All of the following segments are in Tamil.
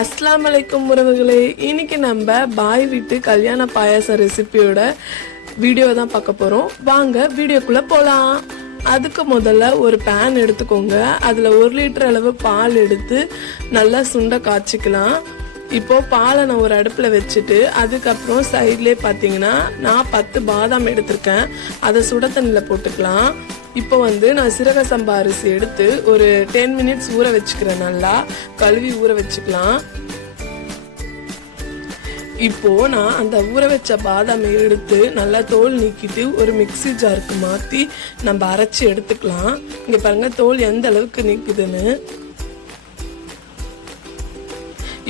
அஸ்ஸலாமு அலைக்கும் உறவுகளே, இன்னைக்கு நம்ம பாய் வீட்டு கல்யாண பாயாசம் ரெசிபியோட வீடியோ தான் பார்க்க போறோம். வாங்க வீடியோக்குள்ள போலாம். அதுக்கு முதல்ல ஒரு பேன் எடுத்துக்கோங்க. அதுல 1 லிட்டர் அளவு பால் எடுத்து நல்லா சுண்ட காய்ச்சிக்கலாம். இப்போ பாலை நான் ஒரு அடுப்புல வச்சுட்டு அதுக்கப்புறம் சைட்லேயே பார்த்தீங்கன்னா நான் 10 பாதாம் எடுத்திருக்கேன். அதை சுட தண்ணியில போட்டுக்கலாம். இப்போ நான் சீரக சம்பா அரிசி எடுத்து ஒரு 10 மினிட்ஸ் ஊற வச்சுக்கிறேன். நல்லா கழுவி ஊற வச்சுக்கலாம். இப்போ நான் அந்த ஊற வச்ச பாதாமை எடுத்து நல்லா தோல் நீக்கிட்டு ஒரு மிக்ஸி ஜாருக்கு மாற்றி நம்ம அரைச்சி எடுத்துக்கலாம். இங்கே பாருங்க தோல் எந்த அளவுக்கு நீக்குதுன்னு.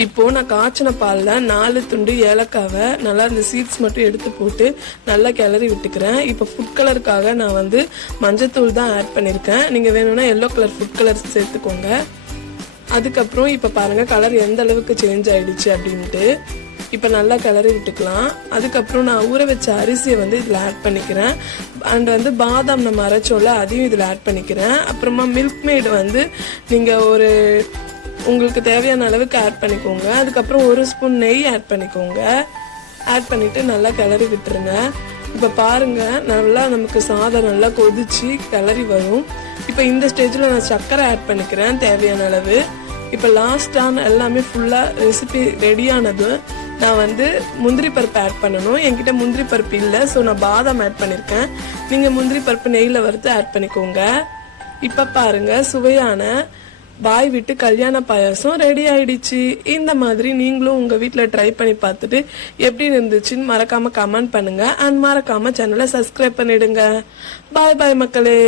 இப்போ நான் காய்ச்சின பாலில் 4 துண்டு ஏலக்காவை நல்லா இந்த சீட்ஸ் மட்டும் எடுத்து போட்டு நல்லா கிளறி விட்டுக்கிறேன். இப்போ ஃபுட் கலருக்காக நான் மஞ்சத்தூள் தான் ஆட் பண்ணியிருக்கேன். நீங்கள் வேணும்னா எல்லோ கலர் ஃபுட் கலர் சேர்த்துக்கோங்க. அதுக்கப்புறம் இப்போ பாருங்கள் கலர் எந்த அளவுக்கு சேஞ்ச் ஆகிடுச்சு அப்படின்ட்டு. இப்போ நல்லா கிளறி விட்டுக்கலாம். அதுக்கப்புறம் நான் ஊற வச்ச அரிசியை இதில் ஆட் பண்ணிக்கிறேன். அண்ட் பாதாம் நம்ம அரைச்சோல அதையும் இதில் ஆட் பண்ணிக்கிறேன். அப்புறமா மில்க் மேடு நீங்கள் ஒரு உங்களுக்கு தேவையான அளவுக்கு ஆட் பண்ணிக்கோங்க. அதுக்கப்புறம் 1 ஸ்பூன் நெய் ஆட் பண்ணிக்கோங்க. ஆட் பண்ணிட்டு நல்லா கிளறி விட்டுருங்க. இப்போ பாருங்க நல்லா நமக்கு சாதம் நல்லா கொதிச்சு கிளறி வரும். இப்போ இந்த ஸ்டேஜில் நான் சர்க்கரை ஆட் பண்ணிக்கிறேன் தேவையான அளவு. இப்போ லாஸ்டான எல்லாமே ஃபுல்லாக ரெசிபி ரெடியானது நான் முந்திரி பருப்பு ஆட் பண்ணணும். என்கிட்ட முந்திரி பருப்பு இல்லை, ஸோ நான் பாதாம் ஆட் பண்ணியிருக்கேன். நீங்கள் முந்திரி பருப்பு நெய்யில் வறுத்து ஆட் பண்ணிக்கோங்க. இப்போ பாருங்க சுவையான பாய் வீட்டு கல்யாண பாயாசம் ரெடி ஆயிடுச்சு. இந்த மாதிரி நீங்களும் உங்க வீட்டுல ட்ரை பண்ணி பார்த்துட்டு எப்படி இருந்துச்சுன்னு மறக்காம கமெண்ட் பண்ணுங்க. அண்ட் மறக்காம சேனலை சப்ஸ்கிரைப் பண்ணிடுங்க. பாய் பாய் மக்களே.